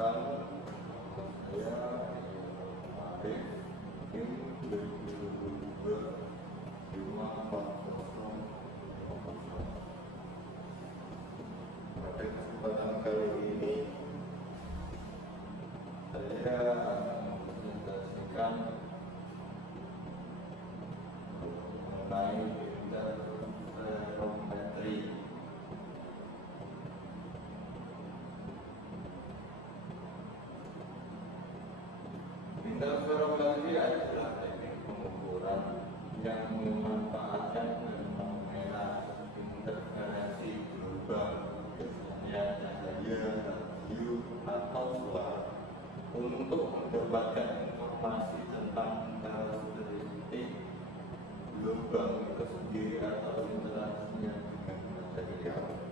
perkenalkan, saya Arif Kim 2022 540. Pada kesempatan kali ini saya akan mempresentasikan mengenai interferometri. Interferometri adalah teknik pengukuran yang memanfaatkan fenomena interferensi gelombang, biasanya cahaya, radio, atau suara, untuk mendapatkan informasi tentang karakteristik gelombang itu sendiri atau interaksinya dengan material.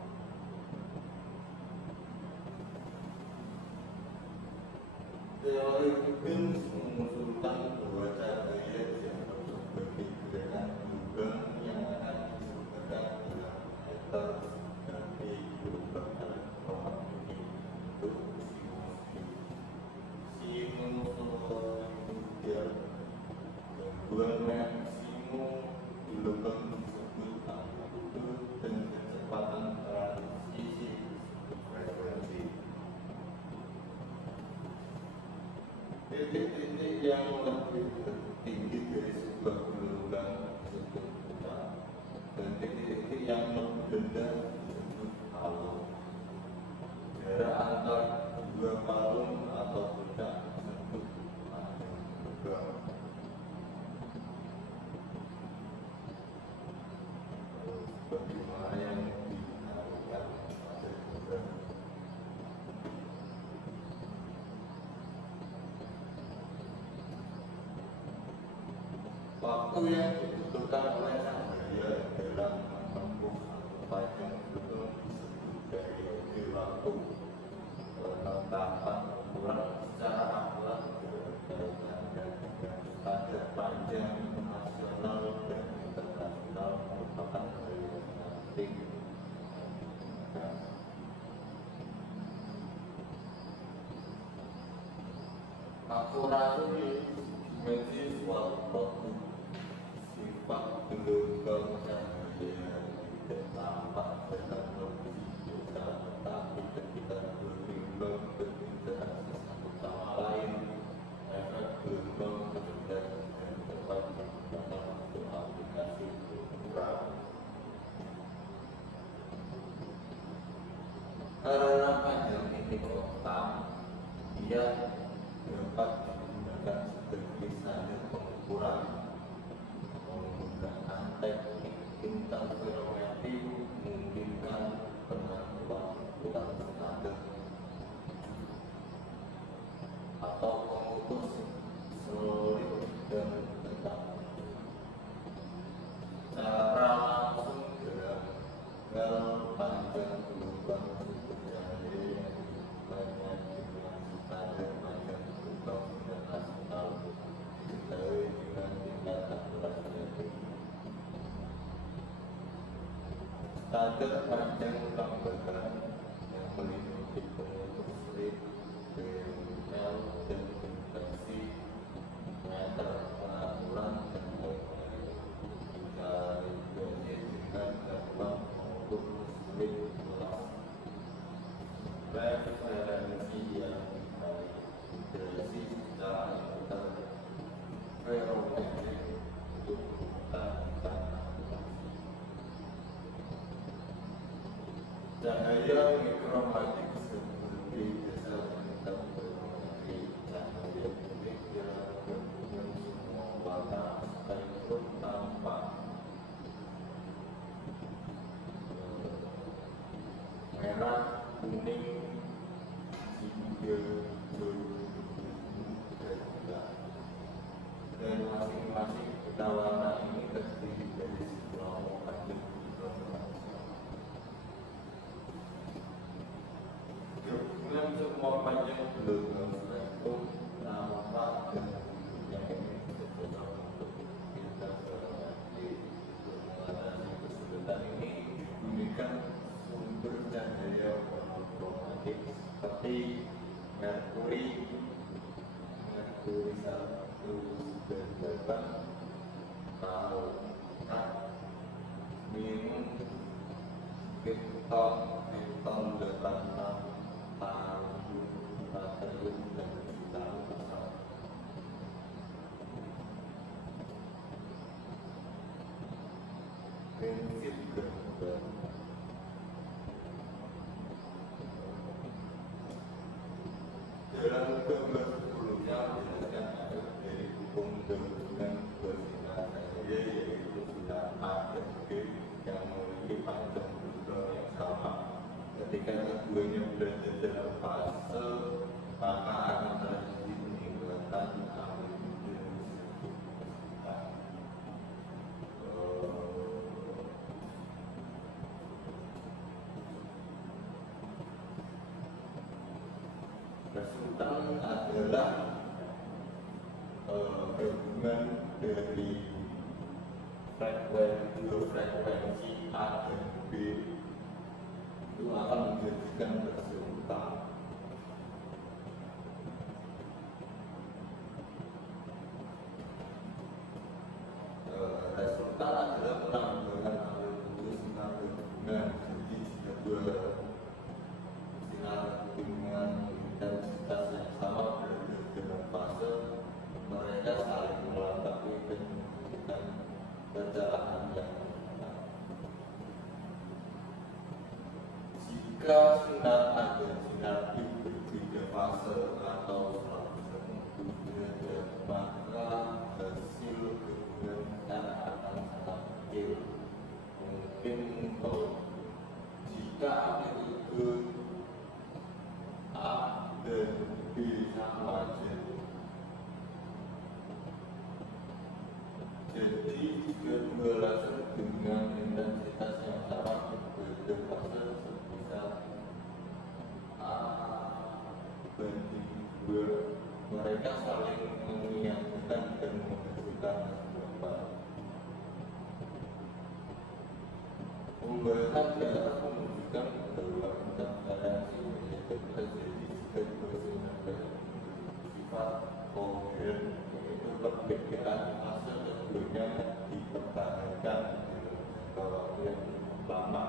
Teori Higgs mengusulkan bahwa cahaya dianggap sebagai gerakan gelombang yang akan disebarkan dalam ether sebagai gelombang elektromagnetik untuk sinusoidal. Gangguan maksimum gelombang disebut amplitude dan kecepatan transisi disebut frekuensi. Titik-titik yang lebih tinggi dari sebuah gelombang disebut puncak, dan titik-titik yang lebih rendah disebut palung. Jarak antar dua palung atau puncak disebut panjang gelombang. Bagaimana yang diharapkan pada gelombang? Waktu yang dibutuhkan oleh cahaya dalam menempuh panjang gelombang disebut periode waktu. Penetapan ukuran secara akurat berdasarkan dengan standar panjang nasional dan internasional merupakan hal yang penting. Akurasi dimensi suatu produk. Sifat gelombang cahaya tidak tampak dalam kondisi biasa, tetapi ketika gelombang berinteraksi satu sama lain, efek gelombang terlihat dan dapat digunakan untuk aplikasi berkurang. Karena panjang titik kontak, ia dapat digunakan sebagai standar pengukuran. Menggunakan teknik interferometri memungkinkan penentuan ukuran standar atau pemutus solid dan tetap. Secara langsung gagal panjang gelombang sumber cahaya yang disebutkannya dengan standar panjang gelombang internasional diketahui dengan tingkat akurasi yang tinggi. Standar panjang lembagaan yang meliputi pemutus slit, BML, dan infeksi meter pengaturan dan lain-lain dikalibrasi dengan gampang pemutus slit kelas referensi yang dikalibrasi secara interferometrik untuk memudahkan akurasi. Cahaya mikromatik seperti jasa interferometri, cahaya putih yang bergabungan semua warna sekalipun tampak merah, kuning, hijau, dan merah. Dan masing-masing peta warna ini terdiri dari sebuah panjang gelombang. Gabungan semua panjang gelombang spektrum nampak dan bentuknya ini cocok untuk interferometri. Untuk mengatasi kesulitan ini digunakan sumber cahaya monokromatik seperti Merkuri Merkuri 198 Tahu Minum Piton 86 Tahu Baterai dan Vital Prinsip kedua dalam gambar sebelumnya menjelaskan ada dari hukum gabungan bersinar saya yaitu sinar A dan B yang memiliki panjang gelombang yang sama. Ketika keduanya berada dalam fase maka akan terjadi peningkatan amplitude resultan adalah gabungan dari frekuensi A dan B itu akan menjadikan resultan. Resultan adalah penambahan amplitude sinar gabungan. Jadi jika dua sinar dengan intensitas yang sama berada dalam fase mereka saling melengkapi dan memberikan kecerahan yang berbeda. Jika sinar A dan sinar B berbeda fase atau 180 derajat maka hasil gabungan akan sangat kecil, mungkin nol. Jika amplitude A dan B sama jadi jika dua laser dengan intensitas yang sama berbeda fase semisal A banding 2 mereka saling menyatukan dan menghasilkan berapa. Pembahasan di atas menunjukkan bahwa tentang variasi terjadi jika dua sinar bersifat koheren, yaitu perbedaan fase keduanya dipertahankan dalam jangka waktu yang lama.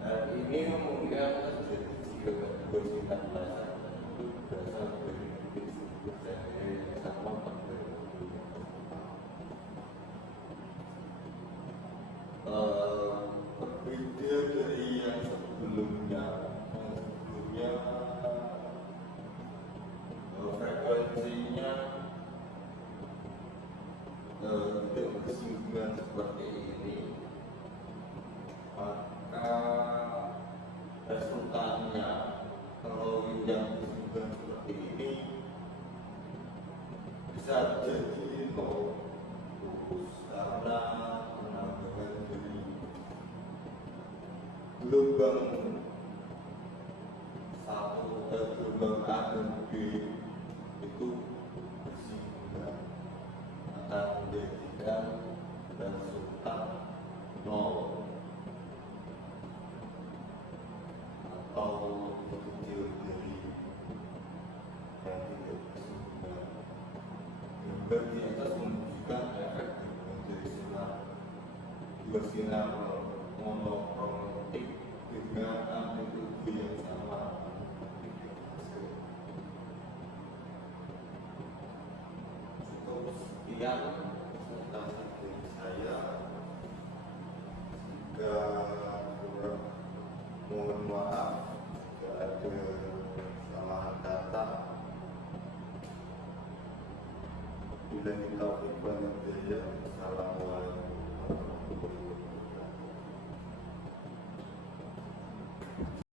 Hal ini kemungkinan terjadi jika kedua sinar laser tersebut berasal dari titik sumber cahaya yang sama pada waktu yang sama. Berbeda dari yang sebelumnya frekuensinya tidak bersinggungan seperti ini, maka resultannya kalau yang bersinggungan seperti ini bisa jadi nol karena penambahan dari gelombang gelombang A dan B itu bersinggungan akan menjadikan resultan nol atau lebih kecil dari yang tidak bersinggungan. Gambar di atas menunjukkan efek gabungan dari dua sinar monokromatik dengan amplitude yang sama. Sekian presentasi dari saya. Jika kurang, mohon maaf jika ada kesalahan kata. Bila kita berbanyak. Assalamualaikum.